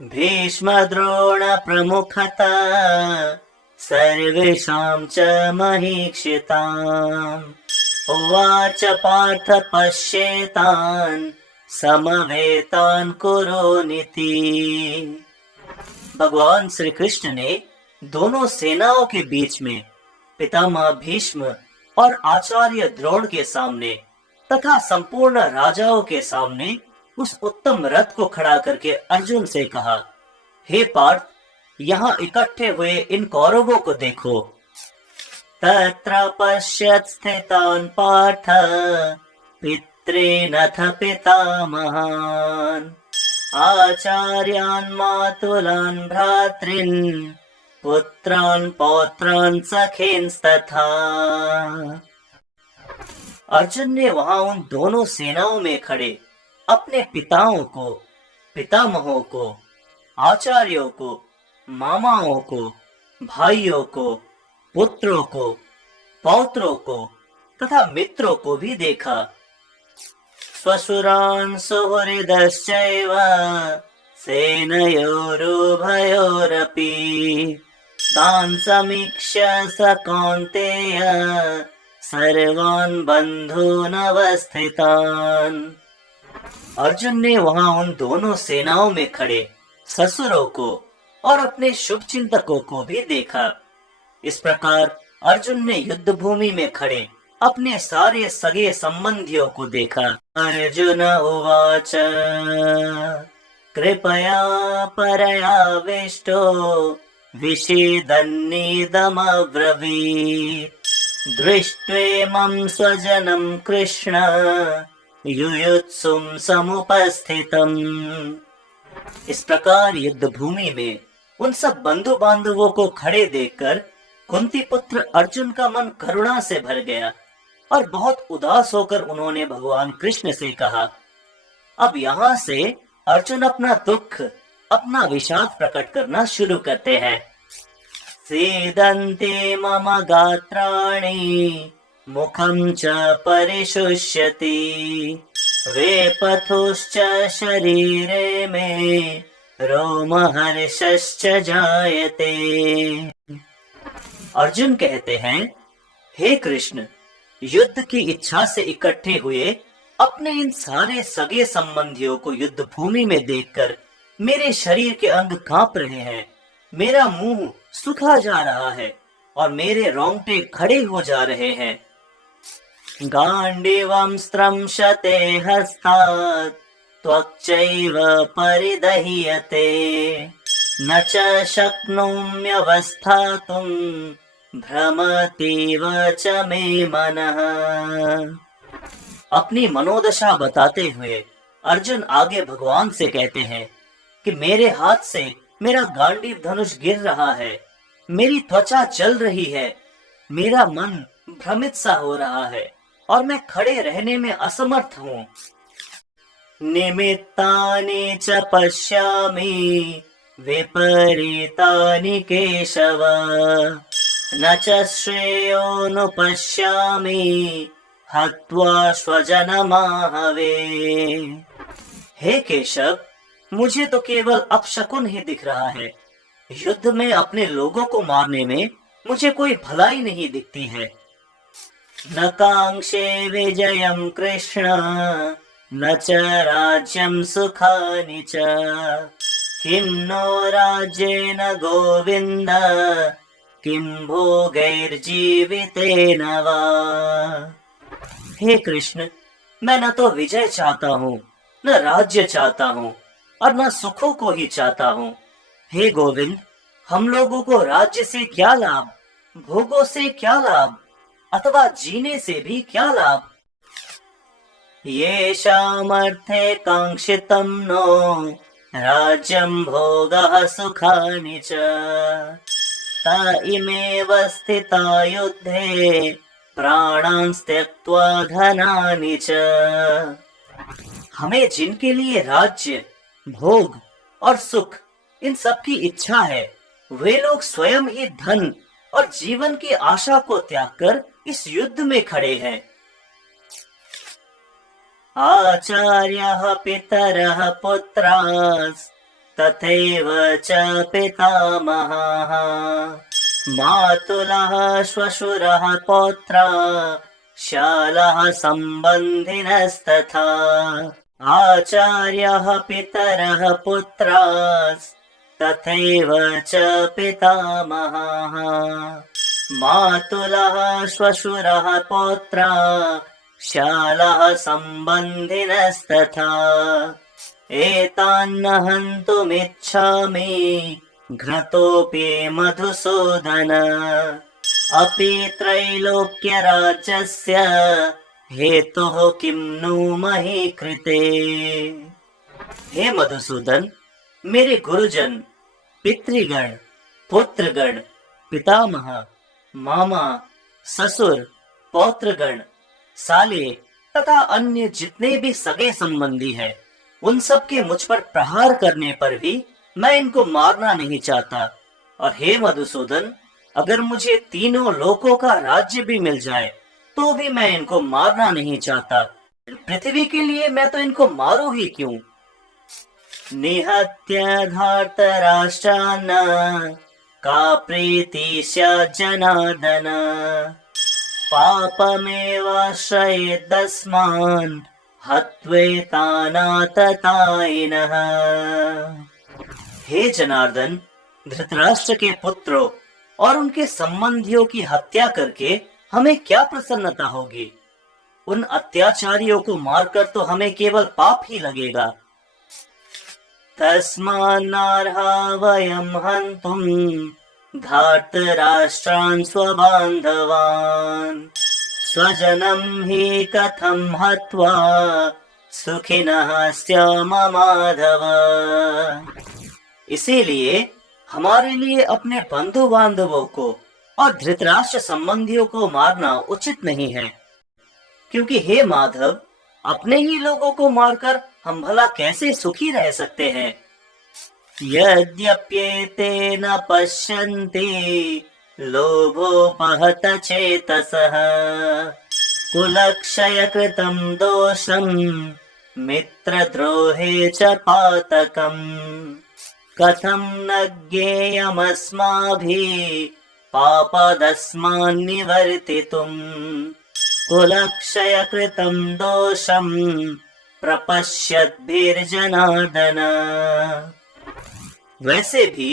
भीष्मद्रोणप्रमुखतः सर्वेषां च महीक्षिताम्। उवाच पार्थ पश्येतान् समवेतान् कुरुनिति। भगवान श्री कृष्ण ने दोनों सेनाओं के बीच में पितामह भीष्म और आचार्य द्रोण के सामने तथा संपूर्ण राजाओं के सामने उस उत्तम रथ को खड़ा करके अर्जुन से कहा, हे पार्थ, यहाँ इकट्ठे हुए इन कौरवों को देखो। तत्र पश्यत् स्थितान् पार्थ पितॄनथ पितामहान् आचार्यान् मातुलान् भ्रातॄन् पुत्रान् पौत्रान् सखींस्तथा। अर्जुन ने वहां उन दोनों सेनाओं में खड़े अपने पिताओं को, पितामहों को, आचार्यों को, मामाओं को, भाइयों को, पुत्रों को, पौत्रों को तथा मित्रों को भी देखा। स्वसुरान् सुहृदश्चैव सेनयोरुभयोरपि तान् समीक्ष्य स कौन्तेय सर्वान् बन्धून् अवस्थितान्। अर्जुन ने वहां उन दोनों सेनाओं में खड़े ससुरों को और अपने शुभ चिंतकों को भी देखा। इस प्रकार अर्जुन ने युद्ध भूमि में खड़े अपने सारे सगे संबंधियों को देखा। अर्जुन उवाच कृपया परयाविष्टो विषेदन्निदमब्रवीत् दृष्ट्वेमं स्वजनं कृष्ण युयुत्सुं समुपस्थितम्। इस प्रकार युद्ध भूमि में उन सब बंधु बांधवों को खड़े देखकर कुंती पुत्र अर्जुन का मन करुणा से भर गया और बहुत उदास होकर उन्होंने भगवान कृष्ण से कहा, अब यहाँ से अर्जुन अपना दुख, अपना विषाद प्रकट करना शुरू करते हैं। सीदन्ते मम गात्राणि मुखं च परिशुष्यति वेपथुश्च शरीरे मे रोमहर्षश्च जायते। अर्जुन कहते हैं, हे कृष्ण, युद्ध की इच्छा से इकट्ठे हुए अपने इन सारे सगे संबंधियों को युद्ध भूमि में देखकर मेरे शरीर के अंग कांप रहे हैं, मेरा मुंह सूखा जा रहा है और मेरे रोंगटे खड़े हो जा रहे हैं। गांडीवं स्त्रंशते हस्तात् त्वक्चैव परिदह्यते न च शक्नोम्यवस्थातुं भ्रमतीव च मे मनः। अपनी मनोदशा बताते हुए अर्जुन आगे भगवान से कहते हैं कि मेरे हाथ से मेरा गांडीव धनुष गिर रहा है, मेरी त्वचा जल रही है, मेरा मन भ्रमित सा हो रहा है और मैं खड़े रहने में असमर्थ हूँ। निमित्तानि च पश्यामि विपरीतानि केशव न च श्रेयोनुपश्यामि हत्वा स्वजनमाहवे। हे केशव, मुझे तो केवल अपशकुन ही दिख रहा है। युद्ध में अपने लोगों को मारने में मुझे कोई भलाई नहीं दिखती है। न कांक्षे विजयं कृष्ण न च राज्यं सुखानि च किं नो राज्येन गोविन्द किं भोगैर्जीवितेन वा। हे कृष्ण, मैं न तो विजय चाहता हूँ, न राज्य चाहता हूँ और न सुखों को ही चाहता हूँ। हे गोविंद, हम लोगों को राज्य से क्या लाभ, भोगों से क्या लाभ, अथवा जीने से भी क्या लाभ। येषामर्थे कांक्षितं नो राज्यं भोगः सुखानि च त इमेव स्थिता युद्धे प्राणान् त्यक्त्वा धनानि च। हमें जिनके लिए राज्य, भोग और सुख इन सब की इच्छा है, वे लोग स्वयं ही धन और जीवन की आशा को त्याग कर इस युद्ध में खड़े हैं। आचार्यः पितरः पुत्रास् तथैव च पितामहः मातुलः श्वशुरः पौत्रः शालः सम्बन्धिनस्तथा आचार्यः पितरः पुत्रास्तथैव च पितामहः मातुलः श्वशुरः पौत्रः शालः सम्बन्धिनस्तथा एतान्न हन्तुमिच्छामि घ्नतोऽपि मधुसूदन अपि त्रैलोक्यराज्यस्य हेतुः किं नु मही कृते। हे मधुसूदन, मेरे गुरुजन, पितृगण, पुत्रगण, पितामह, मामा, ससुर, पौत्रगण, साले तथा अन्य जितने भी सगे संबंधी हैं, उन सब के मुझ पर प्रहार करने पर भी मैं इनको मारना नहीं चाहता। और हे मधुसूदन, अगर मुझे तीनों लोकों का राज्य भी मिल जाए तो भी मैं इनको मारना नहीं चाहता। पृथ्वी के लिए मैं तो इनको मारूं ही क्यों। निहत्य धार्तराष्ट्रान् का प्रीति स्यात् जनार्दन पापमेवाश्रयेदस्मान् हत्वेतानाततायिनः। हे जनार्दन, धृतराष्ट्र के पुत्रों और उनके संबंधियों की हत्या करके हमें क्या प्रसन्नता होगी। उन अत्याचारियों को मारकर तो हमें केवल पाप ही लगेगा। तस्मान्नार्हा वयं हन्तुं धार्तराष्ट्रान् स्वबान्धवान् स्वजनं हि कथं हत्वा सुखिनः स्याम माधव। इसीलिए हमारे लिए अपने बंधु बांधवों को और धृतराष्ट्र संबंधियों को मारना उचित नहीं है, क्योंकि हे माधव, अपने ही लोगों को मारकर हम भला कैसे सुखी रह सकते हैं। यद्यप्येते न पश्यन्ति लोभोपहत चेतसः कुलक्षयकृतं दोषं मित्रद्रोहे च पातकम् कथं न ज्ञेयमस्माभिः पापादस्मान् निवर्तितुम् कुलक्षयकृतं दोषं प्रपश्यद्भिर्जनार्दन। वैसे भी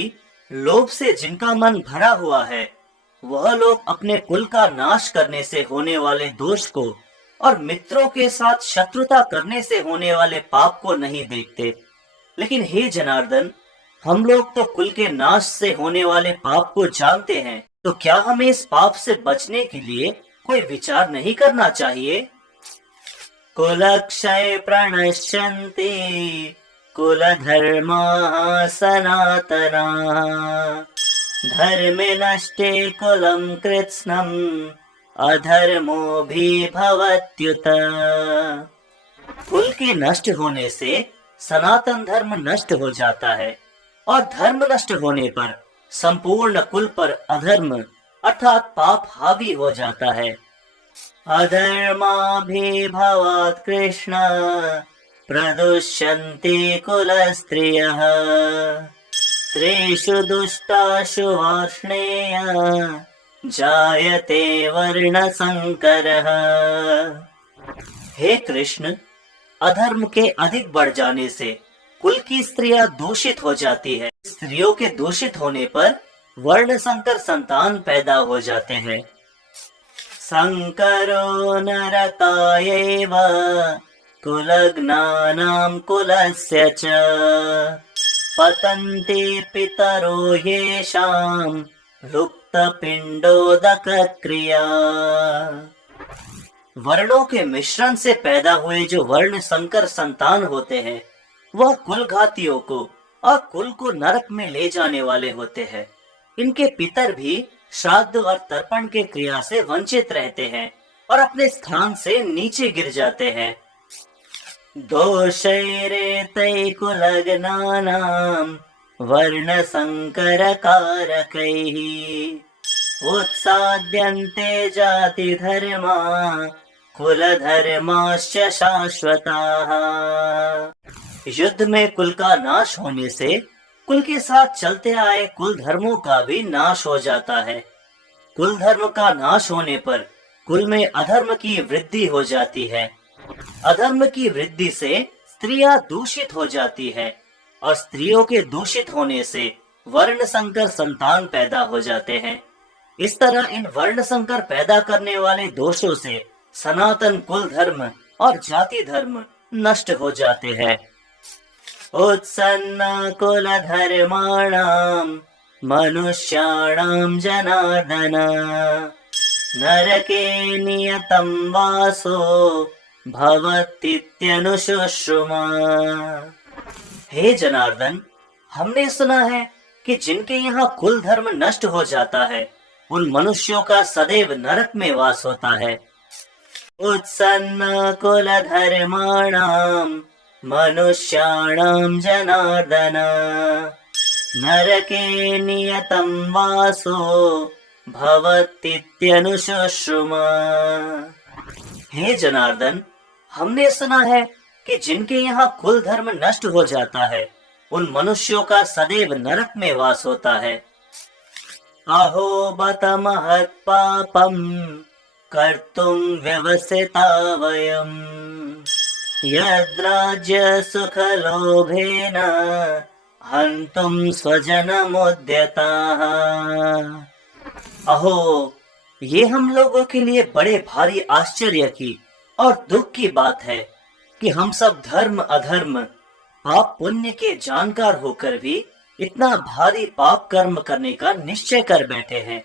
लोभ से जिनका मन भरा हुआ है, वह लोग अपने कुल का नाश करने से होने वाले दोष को और मित्रों के साथ शत्रुता करने से होने वाले पाप को नहीं देखते। लेकिन हे जनार्दन, हम लोग तो कुल के नाश से होने वाले पाप को जानते हैं, तो क्या हमें इस पाप से बचने के लिए कोई विचार नहीं करना चाहिए। कुलक्षय प्रणश्यन्ति कुलधर्माः सनातनाः धर्मे नष्टे कुलं कृत्स्नम् अधर्मोऽभिभवत्युत। कुल के नष्ट होने से सनातन धर्म नष्ट हो जाता है और धर्म नष्ट होने पर संपूर्ण कुल पर अधर्म अर्थात पाप हावी हो जाता है। अधर्माभिभवात् कृष्ण प्रदुष्यन्ते कुलस्त्रियः स्त्रीषु दुष्टाशु वार्ष्णेय जायते वर्णसंकरः। हे कृष्ण, अधर्म के अधिक बढ़ जाने से कुल की स्त्रियां दूषित हो जाती है। स्त्रियों के दूषित होने पर वर्ण संकर संतान पैदा हो जाते हैं। संकरो नरकायैव कुलज्ञानां कुलस्य च पतन्ति पितरो येषां लुप्तपिण्डोदक क्रिया। वर्णों के मिश्रण से पैदा हुए जो वर्ण संकर संतान होते हैं, वह कुलघातियों को और कुल को नरक में ले जाने वाले होते हैं। इनके पितर भी श्राद्ध और तर्पण के क्रिया से वंचित रहते हैं और अपने स्थान से नीचे गिर जाते हैं। दोषैरेतै कुलज्ञानां वर्ण संकर कारकैः उत्साद्यन्ते जाति धर्मा कुल धर्माश्च शाश्वताः। युद्ध में कुल का नाश होने से कुल के साथ चलते आए कुल धर्मों का भी नाश हो जाता है। कुल धर्म का नाश होने पर कुल में अधर्म की वृद्धि हो जाती है। अधर्म की वृद्धि से स्त्रियां दूषित हो जाती है और स्त्रियों के दूषित होने से वर्ण संकर संतान पैदा हो जाते हैं। इस तरह इन वर्ण संकर पैदा करने वाले दोषों से सनातन कुल धर्म और जाति धर्म नष्ट हो जाते हैं। उत्सन्ना कुल धर्माणाम मनुष्याणाम जनार्दन नरके नियतं वासो भवतीत्यनुशुश्रुमा। हे जनार्दन, हमने सुना है कि जिनके यहाँ कुल धर्म नष्ट हो जाता है उन मनुष्यों का सदैव नरक में वास होता है। उत्सन्न कुल धर्माणाम मनुष्याणाम जनार्दन नरके नियतं वासो भवतीत्यनुशुश्रुमा। हे जनार्दन, हमने सुना है कि जिनके यहाँ कुल धर्म नष्ट हो जाता है उन मनुष्यों का सदैव नरक में वास होता है। अहो बत महत् पापम कर्तुं व्यवसिता वयम् यद्राज्य सुख लोभेन हन्तुं स्वजनमुद्यताः। अहो, ये हम लोगों के लिए बड़े भारी आश्चर्य की और दुख की बात है कि हम सब धर्म अधर्म पाप पुण्य के जानकार होकर भी इतना भारी पाप कर्म करने का निश्चय कर बैठे हैं,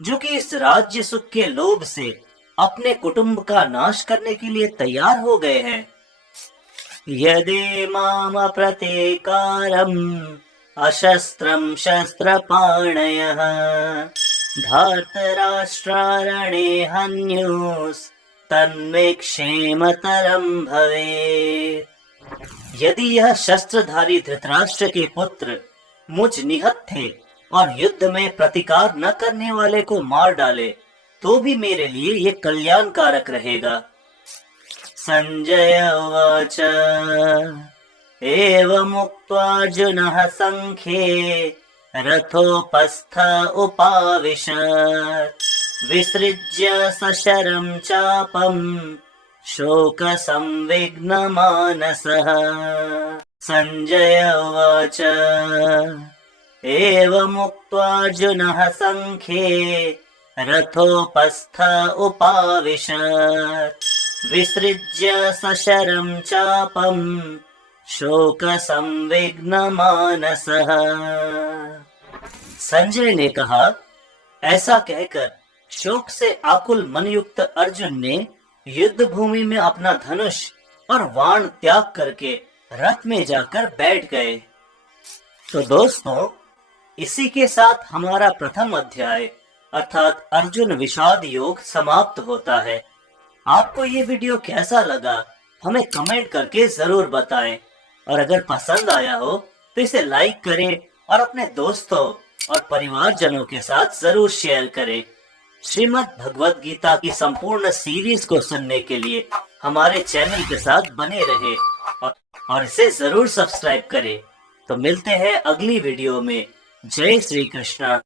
जो कि इस राज्य सुख के लोभ से अपने कुटुंब का नाश करने के लिए तैयार हो गए हैं। यदि माम प्रतीकारम अशस्त्रम शस्त्रपाणयः धार्तराष्ट्रारणे हन्युस् तन्मे क्षेमतरम भवेत्। यदि यह शस्त्रधारी धृतराष्ट्र के पुत्र मुझ निहत थे और युद्ध में प्रतिकार न करने वाले को मार डाले तो भी मेरे लिए ये कल्याणकारक रहेगा। संजय उवाच एवमुक्त्वा अर्जुनः संख्ये रथोपस्थ उपाविशत् विसृज्य सशरं चापं शोक संविघ्नमानसः। संजय उवाच एवमुक्त्वा अर्जुनः संख्ये रथोपस्थ उपाविशत् विसृज्य सशरं चापं शोक संविघ्नमानसः। संजय ने कहा, ऐसा कहकर शोक से आकुल मनयुक्त अर्जुन ने युद्ध भूमि में अपना धनुष और बाण त्याग करके रथ में जाकर बैठ गए। तो दोस्तों, इसी के साथ हमारा प्रथम अध्याय अर्थात अर्जुन विषाद योग समाप्त होता है। आपको ये वीडियो कैसा लगा हमें कमेंट करके जरूर बताएं और अगर पसंद आया हो तो इसे लाइक करें और अपने दोस्तों और परिवारजनों के साथ जरूर शेयर करें। श्रीमद् भगवद गीता की संपूर्ण सीरीज को सुनने के लिए हमारे चैनल के साथ बने रहे और इसे जरूर सब्सक्राइब करें। तो मिलते हैं अगली वीडियो में। जय श्री कृष्णा।